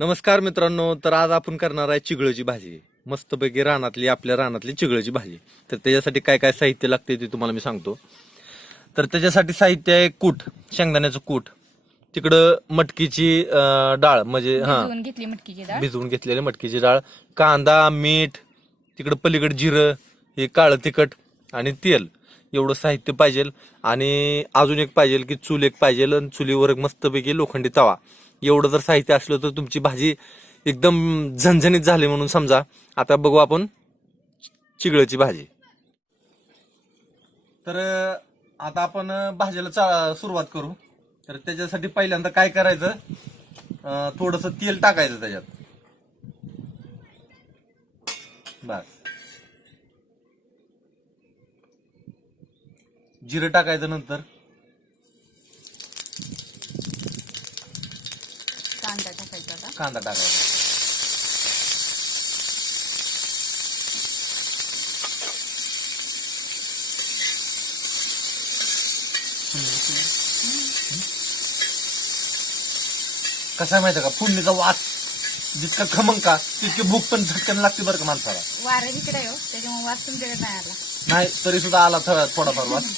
नमस्कार मित्रांनो. तर आज आपण करणार आहे चिगळची भाजी. मस्तपैकी आपल्या रानातली चिगळची भाजी. तर त्याच्यासाठी काय काय साहित्य लागते ते तुम्हाला मी सांगतो. तर त्याच्यासाठी साहित्य आहे कूट, शेंगदाण्याचं कूट, तिकडं मटकीची डाळ म्हणजे भिजवून घेतलेली मटकीची डाळ, कांदा, मीठ, तिकडं पलीकडे जिरं, हे काळं तिखट आणि तेल, एवढं साहित्य पाहिजे. आणि अजून एक पाहिजे की चूल एक पाहिजे, आणि चुलीवर मस्तपैकी लोखंडी तवा. एवढं जर साहित्य असलं तर तुमची भाजी एकदम झणझणीत झाली म्हणून समजा. आता बघू आपण चिगळची भाजी. तर आता आपण भाजीला सुरुवात करू. तर त्याच्यासाठी पहिल्यांदा काय करायचं, थोडस तेल टाकायचं त्याच्यात. बस. जिरं टाकायचं, नंतर कांदा टाकायचा. कसा आहे माहिती का, फोडणीचा वास जितका खमंग का तितकी भूक पण झटकन लागते बरं का माणसाला. वारे इकडे हो, त्याच्यामुळे वास तुमच्याकडे नाही आला. नाही तरी सुद्धा आला थोडाफार वास.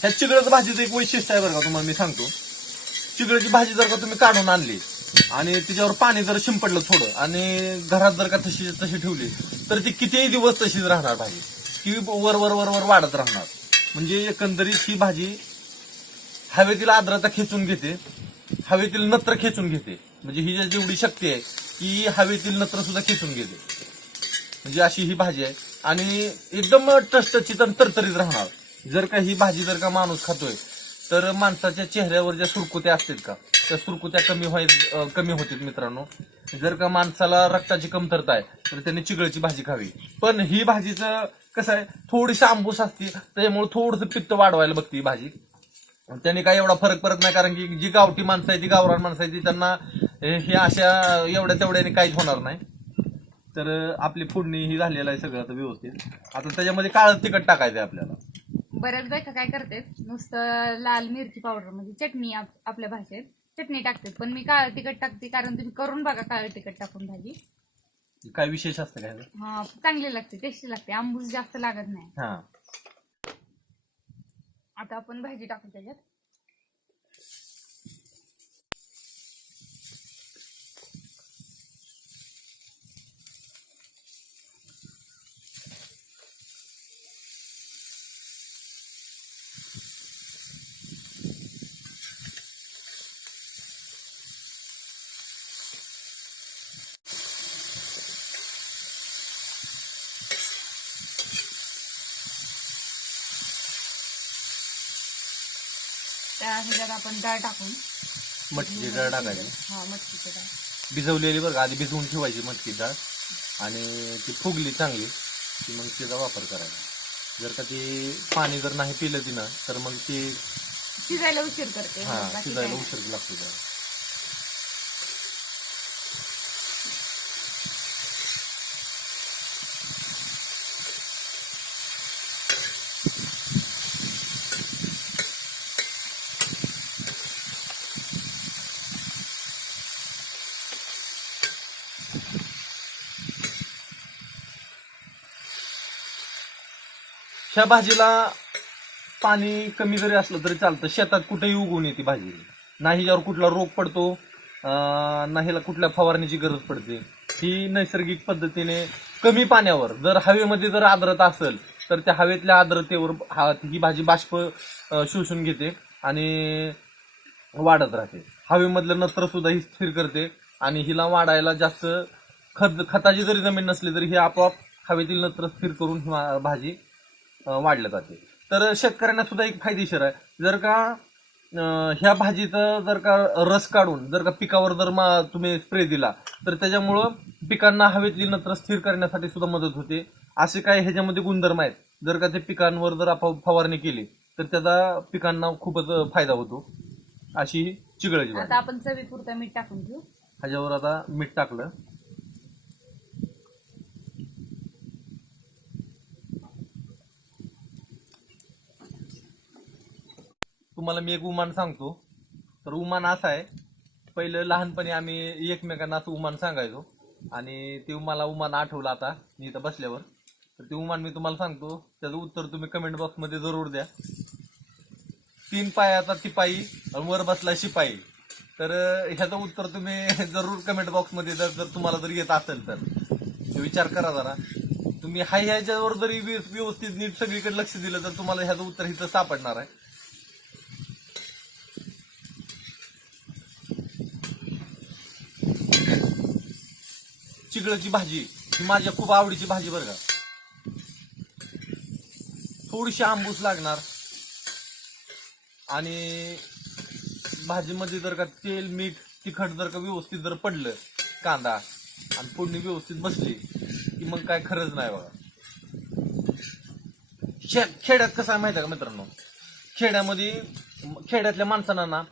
ह्या चिगळ्याच्या भाजीचं एक वैशिष्ट्य आहे बरं का, तुम्हाला मी सांगतो. चिगळ्याची भाजी जर का तुम्ही काढून आणली आणि तिच्यावर पाणी जर शिंपडलं थोडं, आणि घरात जर का तशी ठेवली, तर ती कितीही दिवस तशीच राहणार भाजी. ती वर वर वर वर वाढत राहणार. म्हणजे एकंदरीत ही भाजी हवेतील आर्द्रता खेचून घेते, हवेतील नत्र खेचून घेते. म्हणजे ही जेवढी शक्ती आहे की हवेतील नत्र सुद्धा खेचून घेते. म्हणजे अशी ही भाजी आहे, आणि एकदम टचटचीत आणि तरतरीत राहणार. जर का ही भाजी जर का माणूस खातोय, तर माणसाच्या चेहऱ्यावर ज्या सुरकुत्या असतात का, त्या सुरकुत्या कमी होतील मित्रांनो. जर का माणसाला रक्ताची कमतरता आहे, तर त्याने चिगळची भाजी खावी. पण ही भाजीचं कसं आहे, थोडीशी आंबूस असते, त्याच्यामुळे थोडंसं पित्त वाढवायला बघते ही भाजी. त्याने काही एवढा फरक पडत नाही, कारण की जी गावठी माणसं आहे, ती गावरान माणसं आहे, ती त्यांना हे अशा एवढ्या तेवढ्याने काहीच होणार नाही. तर आपली फोडणी ही झालेलं आहे सगळं आता व्यवस्थित. आता त्याच्यामध्ये काळं तिखट टाकायचं आहे आपल्याला. बऱ्याच बायका काय करते, नुसतं लाल मिरची पावडर म्हणजे चटणी, आपल्या भाषेत चटणी टाकते. पण मी काळं तिखट टाकते, कारण तुम्ही करून बघा काळं तिखट टाकून भाजी. काय विशेष असतं काय? हा, चांगली लागते, टेस्टी लागते, आंबूस जास्त लागत नाही. हा. आता आपण भाजी टाकू त्याच्यात. त्या ह्याच्यात आपण डाळ टाकून, मटकीची डाळ टाकायची. हा, मटकीची डाळ भिजवलेली बरं का, आधी भिजवून ठेवायची मटकी डाळ, आणि ती फुगली चांगली की मग तिचा वापर करायचा. जर का ती पाणी जर नाही पिलं तिनं, तर मग ती शिजायला उशीर करते. हा, शिजायला उशीर लागतो त्याला. ह्या भाजीला पाणी कमी जरी असलं तरी चालतं. शेतात कुठेही उगवून येते भाजी. नाही ज्यावर कुठला रोग पडतो, नाही कुठल्या फवारणीची गरज पडते. ही नैसर्गिक पद्धतीने कमी पाण्यावर, जर हवेमध्ये जर आर्द्रता असेल, तर त्या हवेतल्या आर्द्रतेवर ही भाजी बाष्प शोषून घेते आणि वाढत राहते. हवेमधलं नत्र सुद्धा ही स्थिर करते, आणि हिला वाढायला जास्त खताची जरी जमीन नसली तरी ही आपोआप हवेतील नत्र स्थिर करून ही भाजी वाढल्या जाते. तर शेतकऱ्यांना सुद्धा एक फायदेशीर आहे. जर का ह्या भाजीचा जर का रस काढून जर का पिकावर जर तुम्ही स्प्रे दिला, तर त्याच्यामुळं पिकांना हवेतली नत्र स्थिर करण्यासाठी सुद्धा मदत होते. असे काही ह्याच्यामध्ये गुणधर्म आहेत. जर का ते पिकांवर जर आपण फवारणी केली, तर त्याचा पिकांना खूपच फायदा होतो. अशी चिगळची भाजी. आता आपण चवीपुरतं मीठ टाकून घेऊ. ह्याच्यावर आता मीठ टाकलं. तुम्हाला मी एक उमान सांगतो. तर उमान असा आहे, पहिलं लहानपणी आम्ही एकमेकांना असं उमान सांगायचो आणि ते मला उमान आठवलं आता मी इथं बसल्यावर. तर ते उमान मी तुम्हाला सांगतो, त्याचं उत्तर तुम्ही कमेंट बॉक्समध्ये जरूर द्या. 3 पायाचा टिपाई वर बसला शिपाई. तर ह्याचं उत्तर तुम्ही जरूर कमेंट बॉक्समध्ये द्या जर तुम्हाला जर येत असेल तर. विचार करा जरा. तुम्ही ह्याच्यावर जरी व्यवस्थित नीट सगळीकडे लक्ष दिलं तर तुम्हाला ह्याचं उत्तर इथं सापडणार आहे. चिगळची भाजी ही माझ्या खूप आवडीची भाजी बरं का. थोडीशी आंबूस लागणार आणि भाजीमध्ये जर का तेल मीठ तिखट जर का व्यवस्थित जर पडलं, कांदा आणि फोडणी व्यवस्थित बसली की मग काय खरंच नाही बघा. खेड्यात कसं आहे माहिती आहे का मित्रांनो, खेड्यातल्या माणसांना ना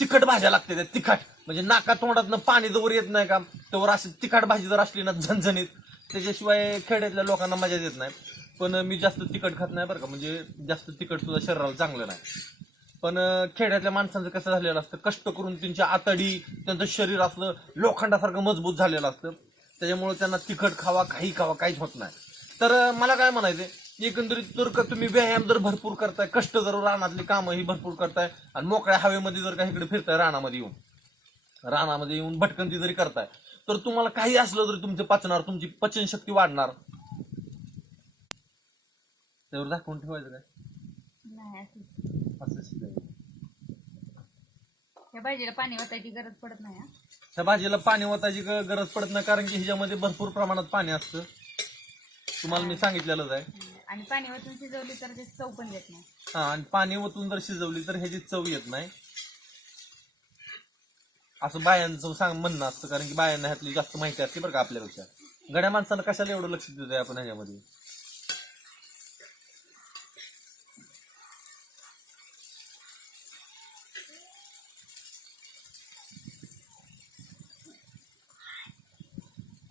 तिखट भाज्या लागते. त्या तिखट म्हणजे नाका तोंडातनं पाणी जवळ येत नाही का तोवर अशी तिखट भाजी जर असली ना झणझणीत, त्याच्याशिवाय खेड्यातल्या लोकांना मजा येत नाही. पण मी जास्त तिखट खात नाही बरं का, म्हणजे जास्त तिखट सुद्धा शरीराला चांगलं नाही. पण खेड्यातल्या माणसांचं कसं झालेलं असतं, कष्ट करून त्यांची आतडी त्यांचं शरीर असलं लोखंडासारखं मजबूत झालेलं असतं, त्याच्यामुळे त्यांना तिखट खावा काही खावा काहीच होत नाही. तर मला काय म्हणायचंय, एकंदरीत जर का तुम्ही व्यायाम जर भरपूर करताय, कष्ट जर रानातली कामं ही भरपूर करताय आणि मोकळ्या हवेमध्ये जर का इकडे फिरताय, रानामध्ये येऊन भटकंती जरी करताय, तर तुम्हाला काही असलं तरी तुमचे पचणार, तुमची पचनशक्ती वाढणार. त्यावर दाखवून ठेवायचं काय नाही असं शिकायचं. या भाजीला पाणी वाटायची गरज पडत नाही. त्या भाजीला पाणी ओतायची गरज पडत नाही, कारण की ह्याच्यामध्ये भरपूर प्रमाणात पाणी असतं. तुम्हाला मी सांगितलेलंच आहे. आणि पाणी ओतून शिजवली तर ते चव पण येत नाही. हा, आणि पाणी ओतून जर शिजवली तर ह्याची चव येत नाही असं बायांचं म्हणणं असतं, कारण की बायांना ह्यातली जास्त माहिती असते बरं का आपल्यापेक्षा. गड्या माणसानं कशाला एवढं लक्ष देतोय आपण ह्याच्यामध्ये.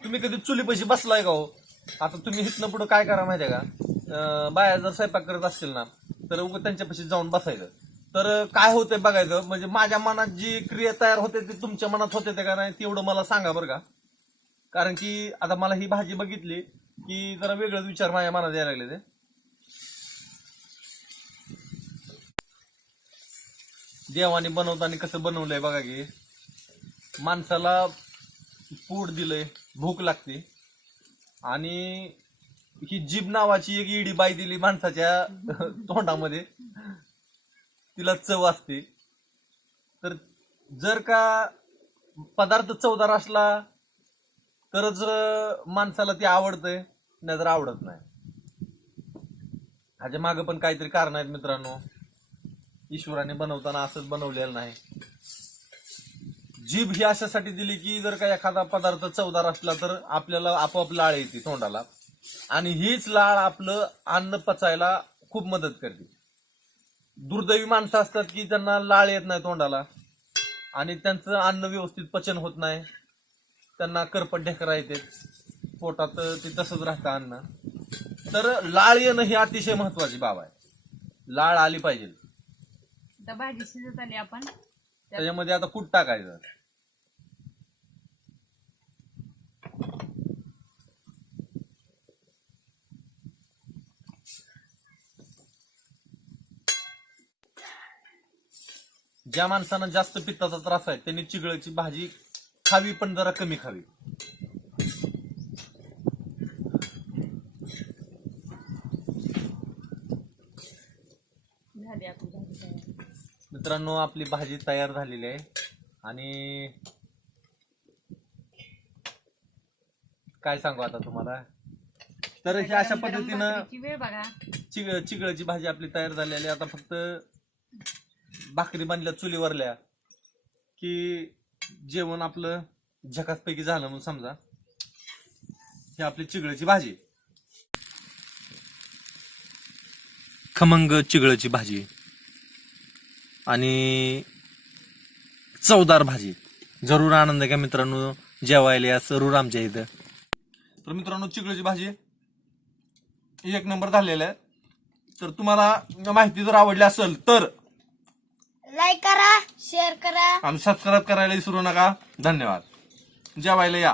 तुम्ही कधी चुलीपाशी बसलाय का हो? आता तुम्ही इथनं पुढे काय करा माहितीये का, बाया जर स्वयंपाक करत असतील ना तर उगाच त्यांच्यापाशी जाऊन बसायचं. तर काय होतंय बघायचं, म्हणजे माझ्या मनात जी क्रिया तयार होते ती तुमच्या मनात होते ते का नाही तेवढं मला सांगा बरं का. कारण की आता मला ही भाजी बघितली की जरा वेगळंच विचार माझ्या मनात यायला लागले. ते देवाने बनवताना कसं बनवलंय बघा की, माणसाला पोट दिलंय, भूक लागते आणि ही जीभ नावाची एक इडी बाई दिली माणसाच्या तोंडामध्ये, तिला चव असते. तर जर का पदार्थ चवदार असला तरच माणसाला ते आवडतंय, नाहीतर आवडत नाही. ह्याच्या मागं पण काहीतरी कारण आहेत मित्रांनो. ईश्वराने बनवताना असंच बनवलेलं नाही. जीभ ही अशासाठी दिली की जर का एखादा पदार्थ चवदार असला तर आपल्याला आपोआप लाळ येते तोंडाला, आणि हीच लाळ आपलं अन्न पचायला खूप मदत करते. दुर्दैवी माणसं असतात की त्यांना लाळ येत नाही तोंडाला आणि त्यांचं अन्न व्यवस्थित पचन होत नाही, त्यांना करपट ढेकरा येते पोटात, ते तसंच राहतं अन्न. तर लाळ येणं ही अतिशय महत्वाची बाब आहे. लाळ आली पाहिजे. भाजी शिजत आली, आपण त्याच्यामध्ये आता कूट टाकायचं. ज्या माणसांना जास्त पित्ताचा त्रास आहे त्यांनी चिगळची भाजी खावी, पण जरा कमी खावी. झाली आपली भाजी तयार. मित्रांनो, आपली भाजी तयार झालेली आहे आणि काय सांगू आता तुम्हाला. तर ही अशा पद्धतीनं वेळ बघा, चिगळची भाजी आपली तयार झालेली आहे. आता फक्त भाकरी बांधल्या चुलीवरल्या की जेवण आपलं झकासपैकी झालं म्हणून समजा. ही आपली चिगळची भाजी, खमंग चिगळची भाजी आणि चवदार भाजी. जरूर आनंद घ्या मित्रांनो, जेवायला या जरूर आमच्या इथं. तर मित्रांनो, चिगळची भाजी एक नंबर झालेला आहे. तर तुम्हाला माहिती जर आवडली असेल तर लाईक करा, शेअर करा आणि सबस्क्राईब करायला विसरू नका. धन्यवाद. जेवायला या.